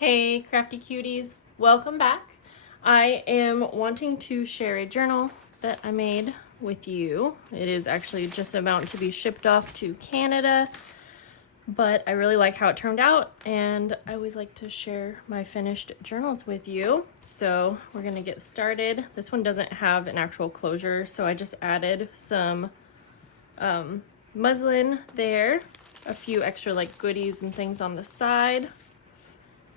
Hey crafty cuties, welcome back. I am wanting to share a journal that I made with you. It is actually just about to be shipped off to Canada, but I really like how it turned out and I always like to share my finished journals with you. So we're gonna get started. This one doesn't have an actual closure, so I just added some muslin there, a few extra like goodies and things on the side.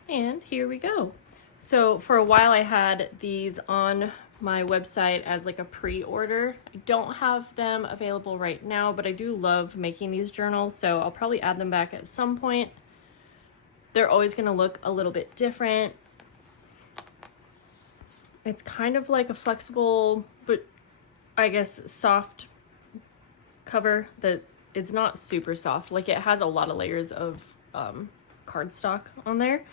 And here we go. So for a while I had these on my website as like a pre-order. I don't have them available right now, but I do love making these journals, so I'll probably add them back at some point. They're always gonna look a little bit different. It's kind of like a flexible, but I guess soft cover that it's not super soft. Like it has a lot of layers of cardstock on there.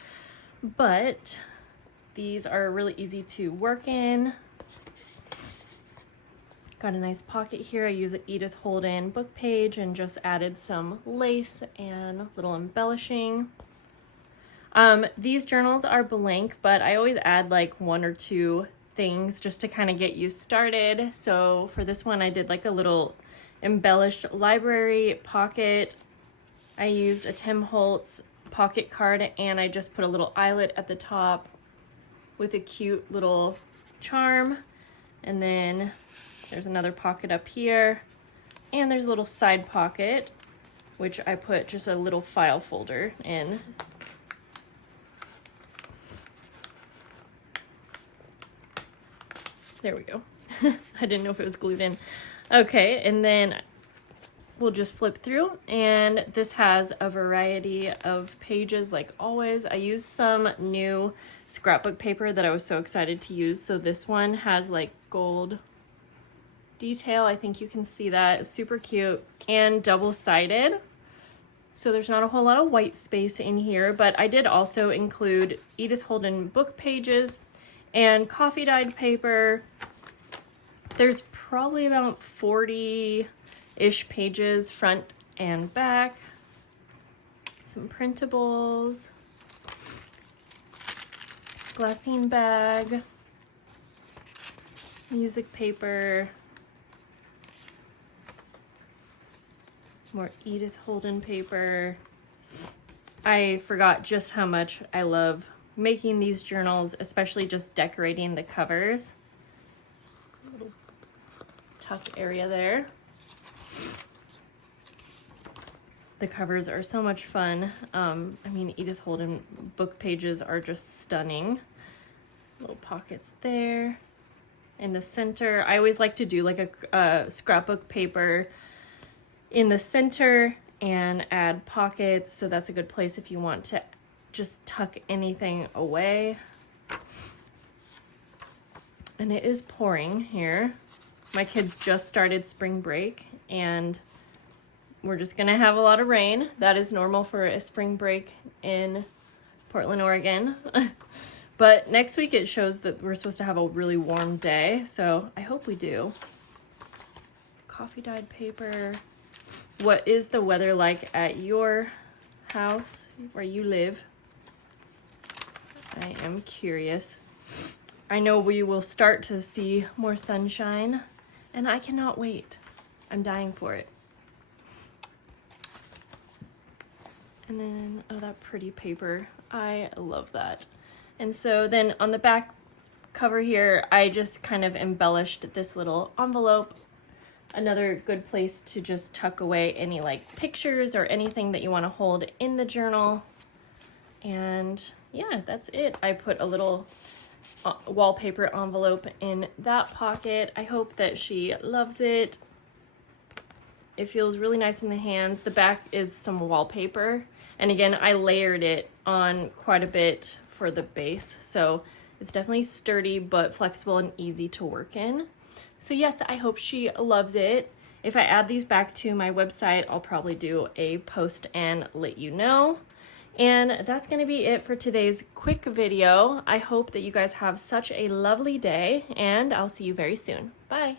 But these are really easy to work in. Got a nice pocket here. I use an Edith Holden book page and just added some lace and little embellishing. These journals are blank, but I always add like one or two things just to kind of get you started. So for this one, I did like a little embellished library pocket. I used a Tim Holtz pocket card and I just put a little eyelet at the top with a cute little charm, and then there's another pocket up here and there's a little side pocket which I put just a little file folder in. There we go. I didn't know if it was glued in. Okay, and then we'll just flip through, and this has a variety of pages like always. I used some new scrapbook paper that I was so excited to use. So this one has like gold detail. I think you can see that. It's super cute and double-sided. So there's not a whole lot of white space in here, but I did also include Edith Holden book pages and coffee dyed paper. There's probably about 40-ish pages front and back. Some printables, glassine bag, music paper, more Edith Holden paper. I forgot just how much I love making these journals, especially just decorating the covers. Little tuck area there. The covers are so much fun. I mean, Edith Holden book pages are just stunning. Little pockets there. In the center, I always like to do like a scrapbook paper in the center and add pockets. So that's a good place if you want to just tuck anything away. And it is pouring here. My kids just started spring break and we're just gonna have a lot of rain. That is normal for a spring break in Portland, Oregon. But next week it shows that we're supposed to have a really warm day, so I hope we do. Coffee dyed paper. What is the weather like at your house, where you live? I am curious. I know we will start to see more sunshine, and I cannot wait. I'm dying for it. And then, oh, that pretty paper. I love that. And so then on the back cover here, I just kind of embellished this little envelope. Another good place to just tuck away any like pictures or anything that you want to hold in the journal. And yeah, that's it. I put a little wallpaper envelope in that pocket. I hope that she loves it. It feels really nice in the hands. The back is some wallpaper. And again, I layered it on quite a bit for the base. So it's definitely sturdy, but flexible and easy to work in. So yes, I hope she loves it. If I add these back to my website, I'll probably do a post and let you know. And that's gonna be it for today's quick video. I hope that you guys have such a lovely day, and I'll see you very soon. Bye.